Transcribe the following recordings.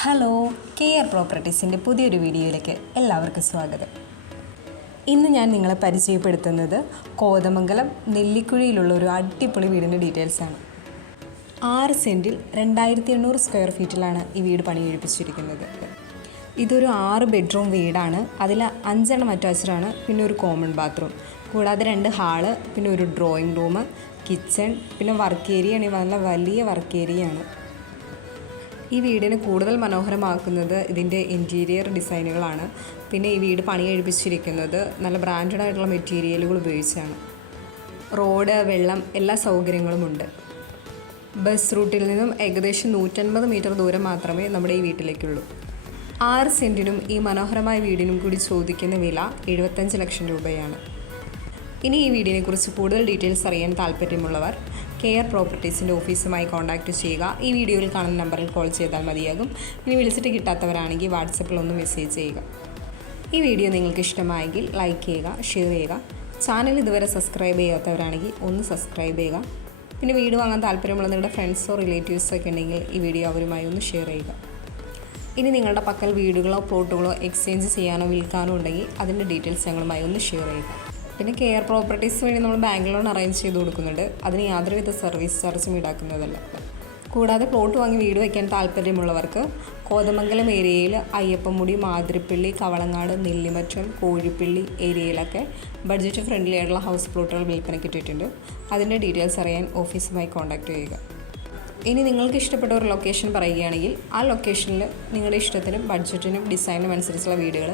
Hello K R പ്രോപ്പർട്ടീസിന്റെ പുതിയൊരു വീഡിയോയിലേക്ക് എല്ലാവർക്കും സ്വാഗതം. ഇന്ന് ഞാൻ നിങ്ങളെ പരിചയപ്പെടുത്തുന്നത് കോതമംഗലം നെല്ലിക്കുഴിയിലുള്ള ഒരു അടിപൊളി വീടിന്റെ ഡീറ്റെയിൽസാണ് ആറ് സെന്റിൽ രണ്ടായിരത്തി എണ്ണൂറ് സ്ക്വയർ ഫീറ്റിലാണ് ഈ വീട് പണി കഴിപ്പിച്ചിരിക്കുന്നത് ഇതൊരു ആറ് ബെഡ്റൂം വീടാണ്. അതിൽ അഞ്ചെണ്ണം അറ്റാച്ച്ഡാണ് പിന്നെ ഒരു കോമൺ ബാത്റൂം കൂടാതെ രണ്ട് ഹാൾ പിന്നെ ഒരു ഡ്രോയിങ് റൂം കിച്ചൺ പിന്നെ വർക്ക് ഏരിയ ആണെങ്കിൽ നല്ല വലിയ വർക്ക് ഏരിയ ആണ്. ഈ വീടിനെ കൂടുതൽ മനോഹരമാക്കുന്നത് ഇതിന്റെ ഇന്റീരിയർ ഡിസൈനുകളാണ് പിന്നെ ഈ വീട് പണി കഴിപ്പിച്ചിരിക്കുന്നത് നല്ല ബ്രാൻഡഡ് ആയിട്ടുള്ള മെറ്റീരിയലുകൾ ഉപയോഗിച്ചാണ്. റോഡ് വെള്ളം എല്ലാ സൗകര്യങ്ങളുമുണ്ട് ബസ് റൂട്ടിൽ നിന്നും ഏകദേശം നൂറ്റൻപത് മീറ്റർ ദൂരം മാത്രമേ നമ്മുടെ ഈ വീട്ടിലേക്കുള്ളൂ. ആറ് സെന്റിനും ഈ മനോഹരമായ വീടിനും കൂടി ചോദിക്കുന്ന വില എഴുപത്തഞ്ച് ലക്ഷം രൂപയാണ്. ഇനി ഈ വീടിനെക്കുറിച്ച് കൂടുതൽ ഡീറ്റെയിൽസ് അറിയാൻ താല്പര്യമുള്ളവർ കെയർ പ്രോപ്പർട്ടീസിന്റെ ഓഫീസുമായി കോൺടാക്റ്റ് ചെയ്യുക. ഈ വീഡിയോയിൽ കാണുന്ന നമ്പറിൽ കോൾ ചെയ്താൽ മതിയാകും. ഇനി വിളിച്ചിട്ട് കിട്ടാത്തവരാണെങ്കിൽ വാട്സപ്പിൽ ഒന്ന് മെസ്സേജ് ചെയ്യുക. ഈ വീഡിയോ നിങ്ങൾക്ക് ഇഷ്ടമായെങ്കിൽ ലൈക്ക് ചെയ്യുക ഷെയർ ചെയ്യുക. ചാനൽ ഇതുവരെ സബ്സ്ക്രൈബ് ചെയ്യാത്തവരാണെങ്കിൽ ഒന്ന് സബ്സ്ക്രൈബ് ചെയ്യുക. പിന്നെ വീട് വാങ്ങാൻ താല്പര്യമുള്ള നിങ്ങളുടെ ഫ്രണ്ട്സോ റിലേറ്റീവ്സോ ഒക്കെ ഉണ്ടെങ്കിൽ ഈ വീഡിയോ അവരുമായി ഒന്ന് ഷെയർ ചെയ്യുക. ഇനി നിങ്ങളുടെ പക്കൽ വീടുകളോ പ്ലോട്ടുകളോ എക്സ്ചേഞ്ച് ചെയ്യാനോ വിൽക്കാനോ ഉണ്ടെങ്കിൽ അതിന്റെ ഡീറ്റെയിൽസ് ഞങ്ങളുമായി ഒന്ന് ഷെയർ ചെയ്യുക. പിന്നെ കെയർ പ്രോപ്പർട്ടീസ് വഴി നമ്മൾ ബാങ്ക് ലോൺ അറേഞ്ച് ചെയ്ത് കൊടുക്കുന്നുണ്ട്. അതിന് യാതൊരുവിധ സർവീസ് ചാർജും ഈടാക്കുന്നതല്ല. കൂടാതെ പ്ലോട്ട് വാങ്ങി വീട് വയ്ക്കാൻ താല്പര്യമുള്ളവർക്ക് കോതമംഗലം ഏരിയയിൽ അയ്യപ്പമുടി മാതിരിപ്പള്ളി കവളങ്ങാട് നെല്ലിമറ്റം കോഴിപ്പള്ളി ഏരിയയിലൊക്കെ ബഡ്ജറ്റ് ഫ്രണ്ട്ലി ആയിട്ടുള്ള ഹൗസ് പ്ലോട്ടുകൾ വിൽപ്പനയ്ക്ക് ഇട്ടിട്ടുണ്ട്. അതിന്റെ ഡീറ്റെയിൽസ് അറിയാൻ ഓഫീസുമായി കോൺടാക്റ്റ് ചെയ്യുക. ഇനി നിങ്ങൾക്ക് ഇഷ്ടപ്പെട്ട ഒരു ലൊക്കേഷൻ പറയുകയാണെങ്കിൽ ആ ലൊക്കേഷനിൽ നിങ്ങളുടെ ഇഷ്ടത്തിനും ബഡ്ജറ്റിനും ഡിസൈനും അനുസരിച്ചുള്ള വീടുകൾ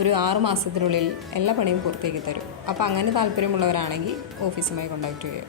ഒരു ആറ് മാസത്തിനുള്ളിൽ എല്ലാ പണിയും പൂർത്തിയാക്കി തരും. അപ്പോൾ അങ്ങനെ താല്പര്യമുള്ളവരാണെങ്കിൽ ഓഫീസുമായി കോൺടാക്റ്റ് ചെയ്യുക.